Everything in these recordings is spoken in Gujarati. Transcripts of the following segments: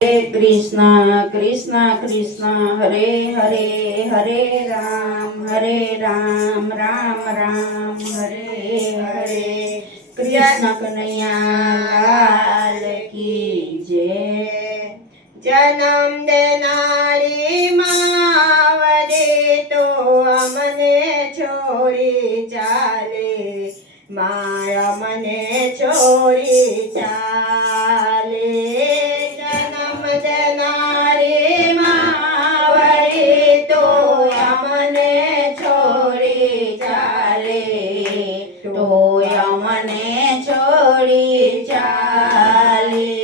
हरे कृष्णा कृष्णा कृष्णा हरे हरे हरे राम राम राम हरे हरे। कृष्ण कन्हैया लाल की जय। जन्म देनारी मावरे तो अमने छोड़ी चाले, माया मने छोड़ी चाले। जन्म देनारी मावरे तो अमने छोड़ी चाले, तो यमने छोड़ी चाले।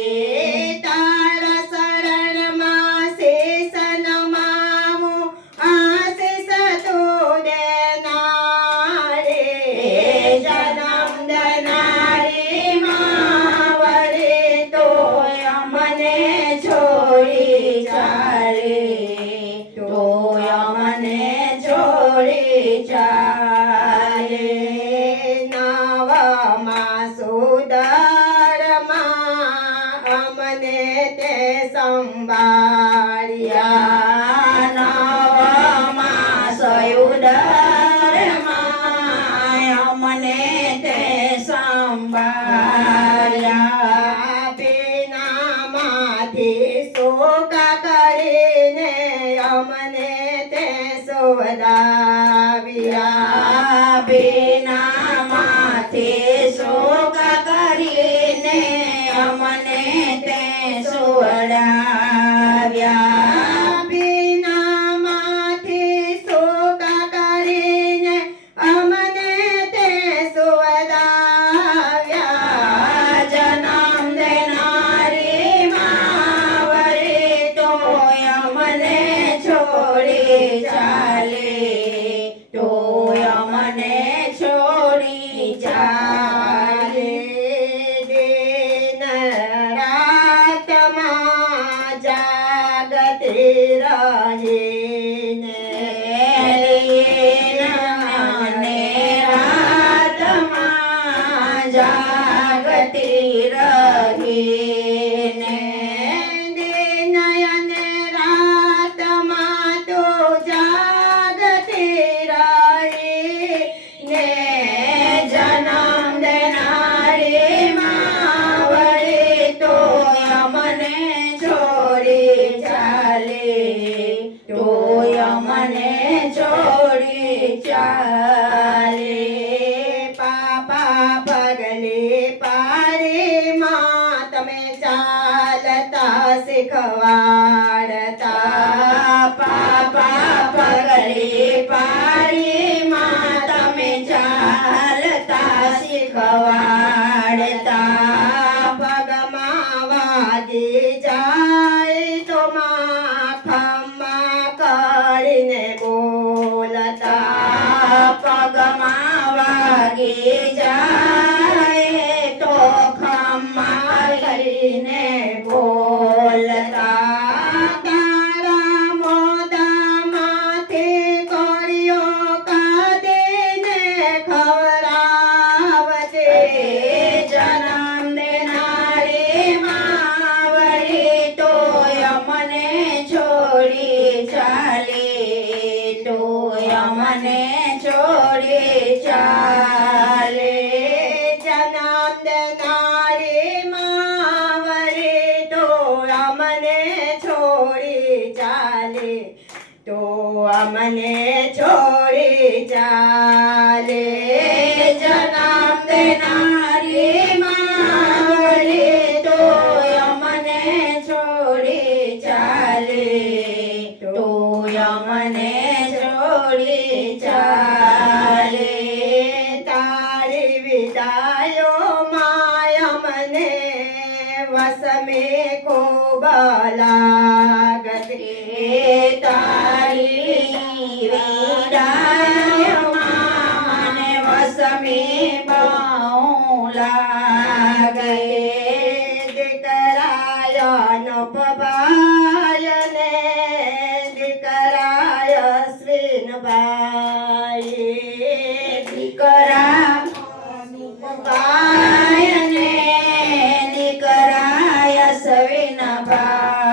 संभाळ्या नवमा सयुदरमा अमने ते संभाळ्या। बेनामाથી શોકા કરીને અમને તે સોવડાવ્યા। બેનામાંથી શોકા કરીને અમને તે સોવડાવ્યા। બેનામાંથી શોકા કરીને અમને તે સોવડાવ્યા। જન્મ દેનારી માવરે તો અમને છોડી ચાલે, તો અમને છોડી ચાલે। દિન રાતમાં જાગતે રહીને, રાતમાં જાગતી રહીને, દિન અને રાતમાં તો જાગતી રહીને। જન્મ દેનારી માવરે તો અમને છોડી ચાલે, તો અમને છોડી ચાલે। પાપા પગલે પારે માં તમે ચાલતા શીખવાડતા। પાપા પગલે પારી માં તમે ચાલતા શીખવાડતા। પગમાં વાગી જાય તો માથામાં કરીને બોલતા। પગમાં વાગી જાય તો ખમ્મા કરીને બોલતા। તારા મોઢામાંથી કોળિયો કાઢીને ખવડાવજે। જન્મ દેનારી માવરે તો અમને છોડી ચાલે, તો અમને છોડી ચાલે। જન્મ દેનારી માવરે તો અમને છોડી ચાલે, તો અમને છોડી ચાલે। જન્મ દેનારી માવરે તો અમને છોડી ચાલે, તો અમને છોડી ચાલે। તારી વિદાયો માય મને વસમે ખૂબ લાગતી। તારી વિદાયમાં મને વસમી બહુ લાગે। દીકરાયનો પવાયને દીકરાય અશ્વિનભાઈ। દીકરા ભાઈને દીકરાય સવિનભાઈ।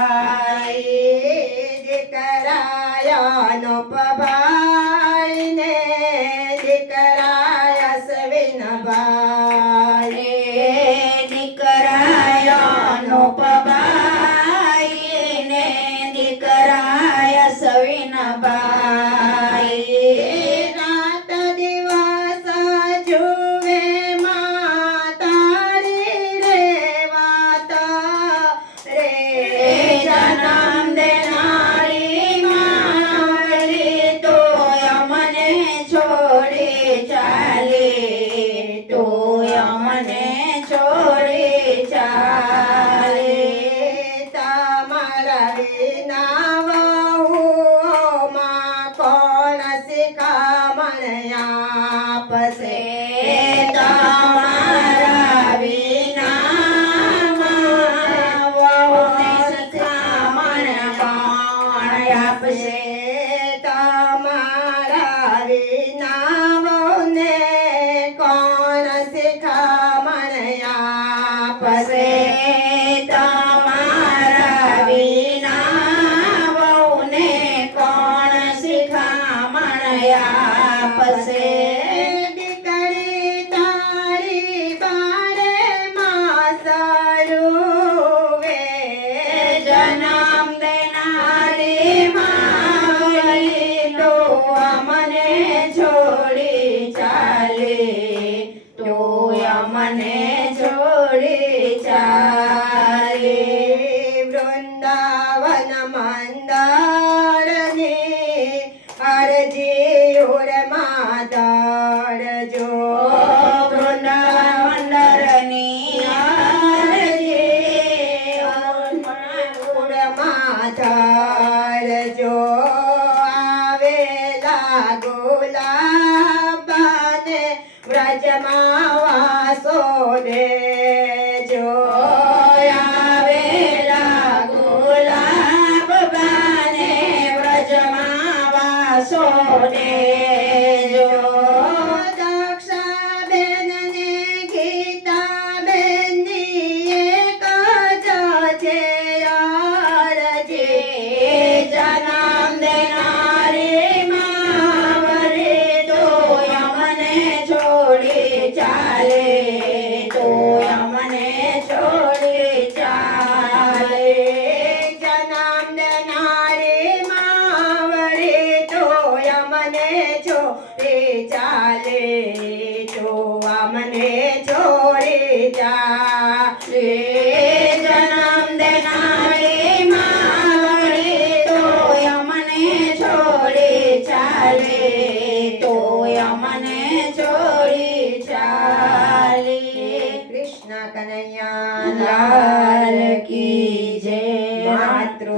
વૃંદાવન મંદારની અરજી ઉરમાં ધરજો. વૃંદાવન મંદરની અરજી ઉરમાં ધરજો. આવેલા ગુલાબને વ્રજમાં વાસો દેજો. આવેલા ગુલાબ બાને વ્રજમાં વાસો દેજો. દક્ષાબેનને ગીતાબેનની એક જ છે અરજી. જન્મ દેનારી માં વરે તો અમને છોડી ચાલે, તો અમને છોડી ચાલે. જન્મ દેનારી માવડી તો અમને છોડી ચાલે, તો અમને છોડી ચાલે. જન્મ દેનારી માં વરે તો અમને છોડી ચાલે, તો અમને છોડી ચાલે. કૃષ્ણ કનૈયા લાલ કી જય. માતૃ